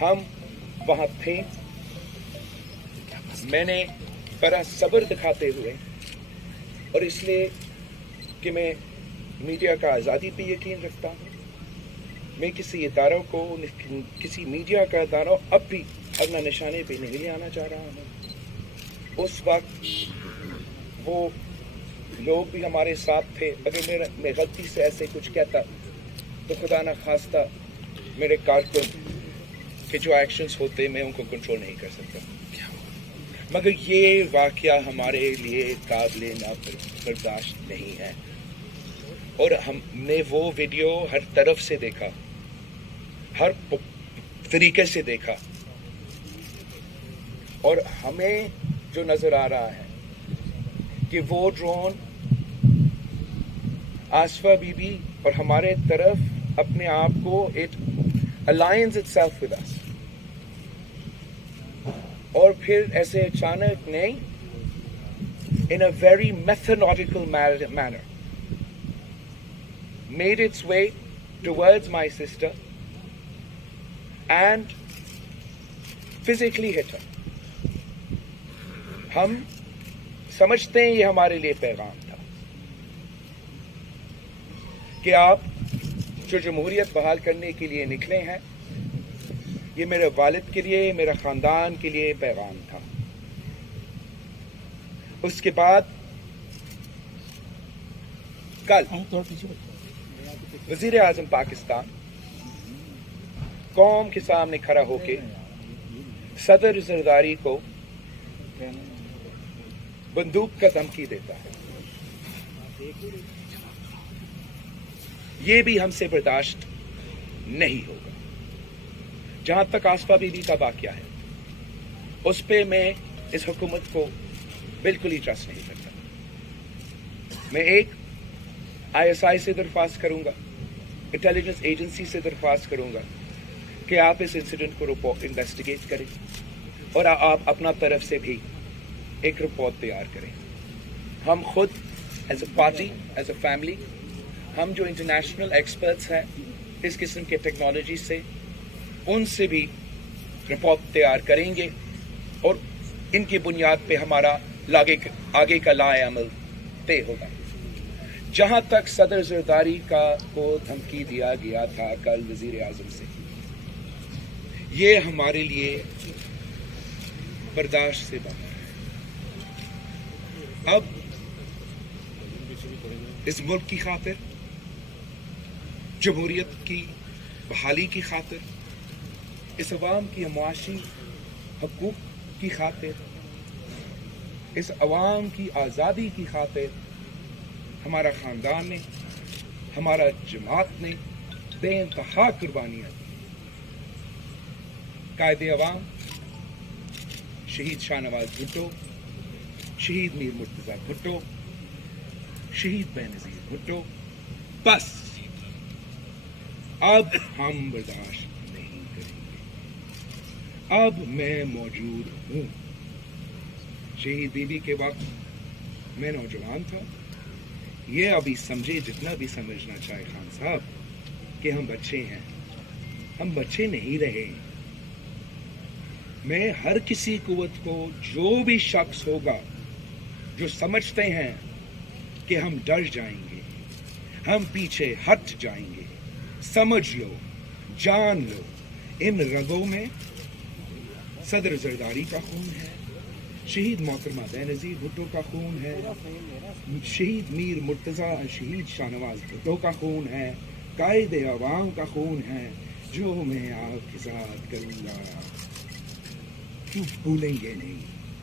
ہم وہاں تھے. میں نے بڑا صبر دکھاتے ہوئے، اور اس لیے کہ میں میڈیا کا آزادی پہ یقین رکھتا ہوں، میں کسی اداروں کو، کسی میڈیا کا ادارہ اب بھی اپنا نشانے پہ نہیں آنا چاہ رہا ہوں. اس وقت وہ لوگ بھی ہمارے ساتھ تھے. اگر میں غلطی سے ایسے کچھ کہتا تو خدا نہ خواستہ میرے کارکن کے جو ایکشنز ہوتے میں ان کو کنٹرول نہیں کر سکتا. مگر یہ واقعہ ہمارے لیے قابل برداشت نہیں ہے، اور ہم نے وہ ویڈیو ہر طرف سے دیکھا، ہر طریقے سے دیکھا، اور ہمیں جو نظر آ رہا ہے کہ وہ ڈرون آصفہ بی بی اور ہمارے طرف اپنے آپ کو it aligns itself with us, اور پھر ایسے اچانک نہیں، in a very methodical manner made its way towards my sister and physically hit her. ہم سمجھتے ہیں یہ ہمارے لیے پیغام تھا کہ آپ جو جمہوریت بحال کرنے کے لیے نکلے ہیں، یہ میرے والد کے لیے، میرے خاندان کے لیے پیغام تھا. اس کے بعد کل وزیر اعظم پاکستان قوم کے سامنے کھڑا ہو کے صدر زرداری کو بندوق کا دھمکی دیتا ہے. یہ بھی ہم سے برداشت نہیں ہوگا. جہاں تک آصفہ بی بی کا واقعہ ہے، اس پہ میں اس حکومت کو بالکل ہی ٹرسٹ نہیں کرتا. میں ایک ISI سے درخواست کروں گا، انٹیلیجنس ایجنسی سے درخواست کروں گا کہ آپ اس انسیڈنٹ کو انویسٹیگیٹ کریں، اور آپ اپنا طرف سے بھی ایک رپورٹ تیار کریں. ہم خود as a party, as a family, ہم جو انٹرنیشنل ایکسپرٹس ہیں اس قسم کے ٹیکنالوجی سے، ان سے بھی رپورٹ تیار کریں گے، اور ان کی بنیاد پہ ہمارا آگے کا لائحہ عمل طے ہوگا. جہاں تک صدر زرداری کو دھمکی دیا گیا تھا کل وزیر اعظم سے، یہ ہمارے لیے برداشت سے باہر ہے. اب اس ملک کی خاطر، جمہوریت کی بحالی کی خاطر، اس عوام کی معاشی حقوق کی خاطر، اس عوام کی آزادی کی خاطر ہمارا خاندان نے، ہمارا جماعت نے بے انتہا قربانیاں دی. قائد عوام شہید شاہ نواز بھٹو، شہید میر مرتضیٰ بھٹو، شہید بینظیر بھٹو، بس اب ہم برداشت نہیں کریں گے. اب میں موجود ہوں. شہید بی بی کے وقت میں نوجوان تھا. یہ ابھی سمجھے جتنا بھی سمجھنا چاہے خان صاحب کہ ہم بچے ہیں، ہم بچے نہیں رہے. میں ہر کسی قوت کو، جو بھی شخص ہوگا جو سمجھتے ہیں کہ ہم ڈر جائیں گے، ہم پیچھے ہٹ جائیں گے، سمجھ لو، جان لو، ان رگوں میں صدر زرداری کا خون ہے، شہید محترمہ بینظیر بھٹو کا خون ہے، شہید میر مرتضیٰ، شہید شاہ نواز بھٹو کا خون ہے، قائد عوام کا خون ہے، جو میں آپ کے ساتھ کروں گا کیوں بھولیں گے نہیں،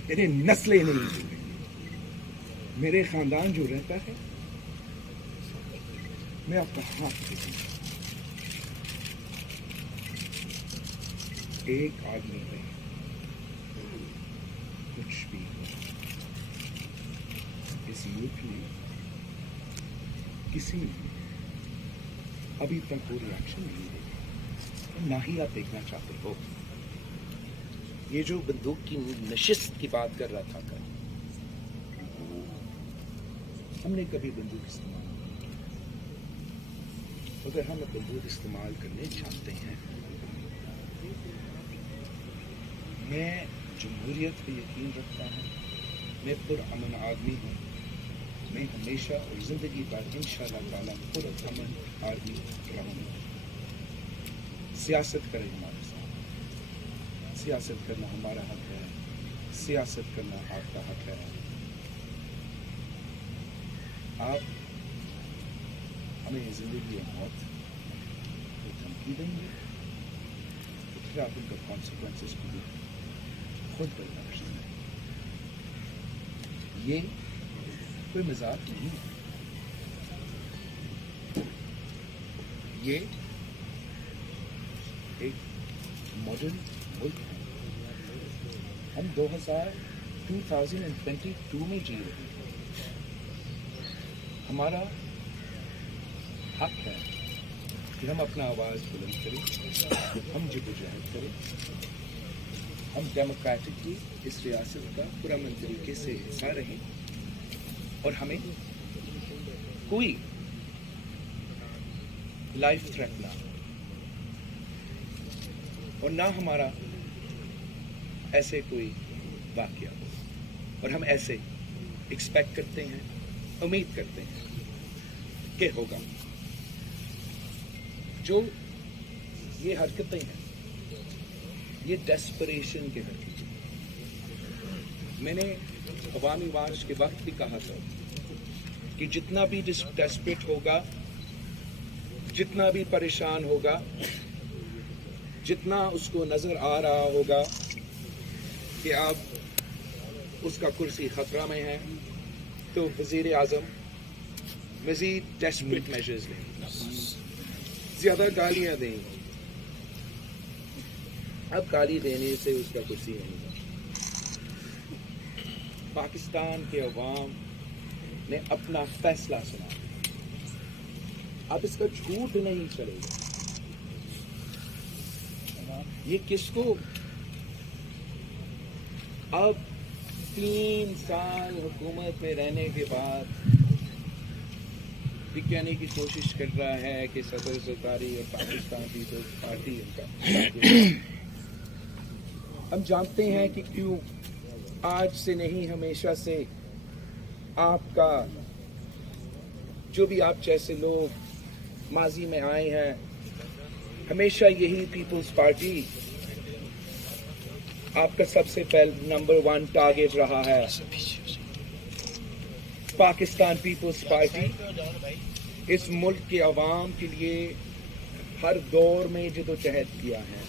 میرے نسلیں نہیں بھولیں گے. میرے خاندان جو رہتا ہے، میں آپ کا ہاتھ دیکھوں گا. ایک آدمی میں کچھ بھی اس ملک میں کسی نے ابھی تک کوئی ریاکشن نہیں دیکھا، نہ ہی آپ دیکھنا چاہتے ہو. یہ جو بندوق کی نشست کی بات کر رہا تھا کل، ہم نے کبھی بندوق استعمال نہیں کی. اگر ہم بندوق استعمال کرنے چاہتے ہیں میں جمہوریت پہ یقین رکھتا ہوں، میں پرامن آدمی ہوں، میں ہمیشہ اور زندگی بھر انشاءاللہ تعالیٰ پرامن آدمی رہوں گا۔ سیاست کریں ہمارے ساتھ، سیاست کرنا ہمارا حق ہے، سیاست کرنا آپ کا حق ہے۔ آپ ہمیں زندگی اور موت کو دھمکی دیں گے تو پھر آپ ان کا کانسیکوینسز کو بھی خود برداشت کریں۔ یہ کوئی مذاق نہیں ہے، یہ ایک ماڈرن ملک ہے۔ ہم 2022 میں جی رہے ہیں۔ ہمارا حق ہے کہ ہم اپنا آواز بلند کریں، ہم جدوجہد کریں، ہم ڈیموکریٹکلی اس ریاست کا پرامن طریقے سے حصہ رہیں، اور ہمیں کوئی لائف تھریٹ نہ ہو، اور نہ ہمارا ایسے کوئی واقعہ ہو، اور ہم ایسے ایکسپیکٹ کرتے ہیں، امید کرتے ہیں کہ ہوگا۔ جو یہ حرکتیں ہیں، یہ ڈیسپریشن کی حرکتیں۔ میں نے عوامی مارچ کے وقت بھی کہا تھا کہ جتنا بھی ڈیسپریٹ ہوگا، جتنا بھی پریشان ہوگا، جتنا اس کو نظر آ رہا ہوگا کہ اب اس کا کرسی خطرہ میں ہے، تو وزیر اعظم مزید ڈیسپریٹ میجرز لیں گے، زیادہ گالیاں دیں گے۔ اب گالی دینے سے اس کا کرسی نہیں ہے۔ پاکستان کے عوام نے اپنا فیصلہ سنا، اب اس کا جھوٹ نہیں چلے گا۔ یہ کس کو اب 3 سال حکومت میں رہنے کے بعد یہ کہنے کی کوشش کر رہا ہے کہ صدر زرداری اور پاکستان پیپلز پارٹی ان کا۔ ہم جانتے ہیں کہ کیوں آج سے نہیں، ہمیشہ سے آپ کا جو بھی آپ جیسے لوگ ماضی میں آئے ہیں، ہمیشہ یہی پیپلز پارٹی آپ کا سب سے پہلے نمبر 1 ٹارگیٹ رہا ہے۔ پاکستان پیپلز پارٹی اس ملک کے عوام کے لیے ہر دور میں جدوجہد کیا ہے،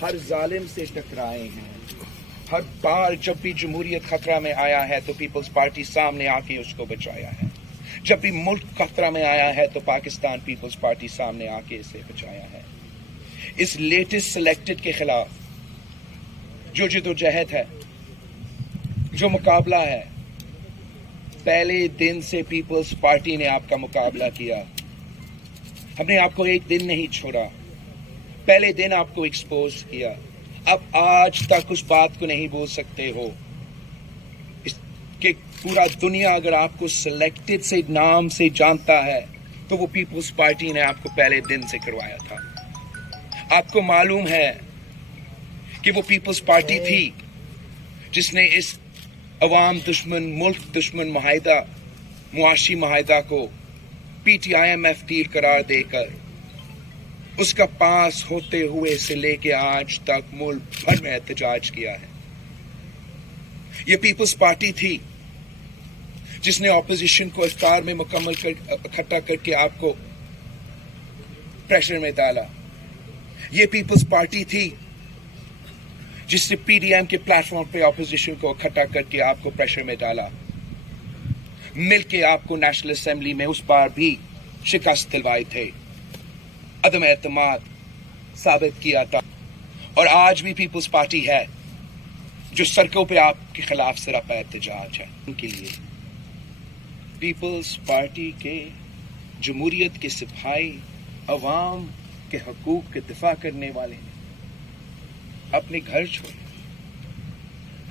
ہر ظالم سے ٹکرائے ہیں، ہر بار جب بھی جمہوریت خطرہ میں آیا ہے تو پیپلز پارٹی سامنے آ کے اس کو بچایا ہے، جب بھی ملک خطرہ میں آیا ہے تو پاکستان پیپلز پارٹی سامنے آ کے اسے بچایا ہے۔ اس لیٹسٹ سلیکٹڈ کے خلاف جو جدوجہد ہے، جو مقابلہ ہے، پہلے دن سے پیپلز پارٹی نے آپ کا مقابلہ کیا۔ ہم نے آپ کو ایک دن نہیں چھوڑا، پہلے دن آپ کو ایکسپوز کیا۔ اب آج تک اس بات کو نہیں بول سکتے ہو کہ پورا دنیا اگر آپ کو سلیکٹڈ سے نام سے جانتا ہے تو وہ پیپلز پارٹی نے آپ کو پہلے دن سے کروایا تھا۔ آپ کو معلوم ہے کہ وہ پیپلز پارٹی تھی جس نے اس عوام دشمن، ملک دشمن معاہدہ، معاشی معاہدہ کو PTI IMF deal دے کر اس کا پاس ہوتے ہوئے سے لے کے آج تک ملک بھر میں احتجاج کیا ہے۔ یہ پیپلز پارٹی تھی جس نے اپوزیشن کو افطار میں مکمل اکٹھا کر کے آپ کو پریشر میں ڈالا۔ یہ پیپلز پارٹی تھی جس نے پی ڈی ایم کے پلیٹ فارم پہ اپوزیشن کو اکٹھا کر کے آپ کو پریشر میں ڈالا، مل کے آپ کو نیشنل اسمبلی میں اس بار بھی شکست دلوائے تھے، عدم اعتماد ثابت کیا تھا، اور آج بھی پیپلز پارٹی ہے جو سڑکوں پہ آپ کے خلاف سراپا احتجاج ہے۔ ان کے لیے پیپلز پارٹی کے جمہوریت کے سپاہی، عوام کے حقوق کے دفاع کرنے والے نے اپنے گھر چھوڑے،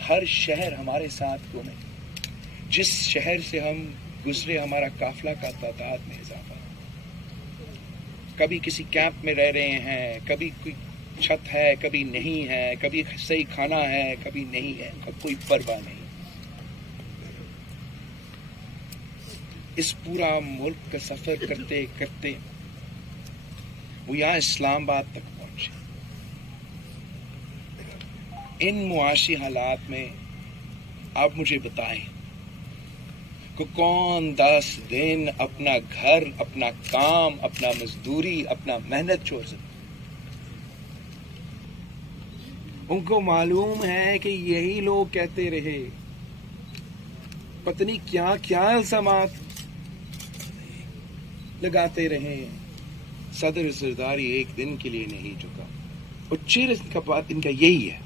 ہر شہر ہمارے ساتھ گھومے، جس شہر سے ہم گزرے ہمارا قافلہ کا تعداد میں اضافہ، کبھی کسی کیمپ میں رہ رہے ہیں، کبھی کوئی چھت ہے، کبھی نہیں ہے، کبھی صحیح کھانا ہے، کبھی نہیں ہے، کوئی پرواہ نہیں. اس پورا ملک کا سفر کرتے کرتے وہ یہاں اسلام آباد تک پہنچے. ان معاشی حالات میں آپ مجھے بتائیں کہ کون 10 دن اپنا گھر، اپنا کام، اپنا مزدوری، اپنا محنت چھوڑ سکتا؟ ان کو معلوم ہے کہ یہی لوگ کہتے رہے، پتہ نہیں کیا کیا الزامات لگاتے رہے، صدر زرداری ایک دن کے لیے نہیں جھکا. اور چیز کا بات ان کا یہی ہے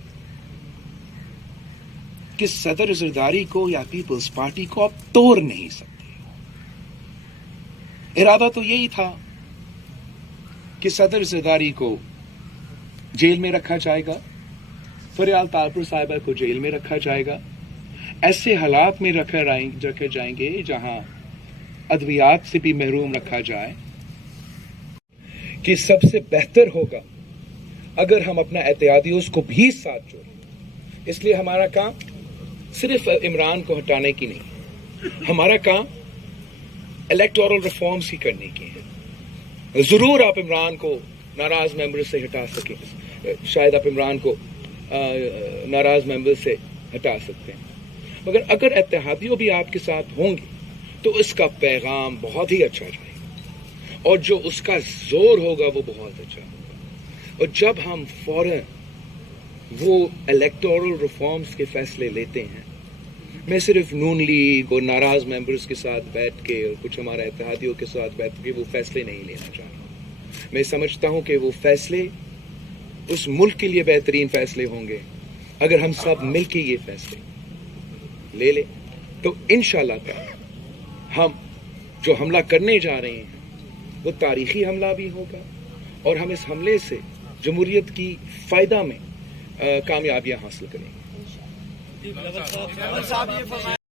کہ صدر زرداری کو یا پیپلز پارٹی کو آپ توڑ نہیں سکتے. ارادہ تو یہی تھا کہ صدر زرداری کو جیل میں رکھا جائے گا، فریال تالپور صاحبہ کو جیل میں رکھا جائے گا، ایسے حالات میں رکھے جائیں گے جہاں ادویات سے بھی محروم رکھا جائے. کہ سب سے بہتر ہوگا اگر ہم اپنا اتحادیوں کو بھی ساتھ جوڑیں. اس لیے ہمارا کام صرف عمران کو ہٹانے کی نہیں، ہمارا کام الیکٹورل ریفارمز کی کرنے کی ہے. ضرور آپ عمران کو ناراض ممبر سے ہٹا سکیں، شاید آپ عمران کو ناراض ممبر سے ہٹا سکتے ہیں، مگر اگر اتحادیوں بھی آپ کے ساتھ ہوں گے تو اس کا پیغام بہت ہی اچھا جائے گا، اور جو اس کا زور ہوگا وہ بہت اچھا ہوگا. اور جب ہم فوراً وہ الیکٹورل ریفارمز کے فیصلے لیتے ہیں، میں صرف نون لیگ اور ناراض ممبرز کے ساتھ بیٹھ کے اور کچھ ہمارا اتحادیوں کے ساتھ بیٹھ کے وہ فیصلے نہیں لینا چاہ رہا. میں سمجھتا ہوں کہ وہ فیصلے اس ملک کے لیے بہترین فیصلے ہوں گے اگر ہم سب مل کے یہ فیصلے لے لیں. تو انشاءاللہ تعالی ہم جو حملہ کرنے جا رہے ہیں وہ تاریخی حملہ بھی ہوگا، اور ہم اس حملے سے جمہوریت کی فائدہ میں کامیابیاں حاصل کریں گے.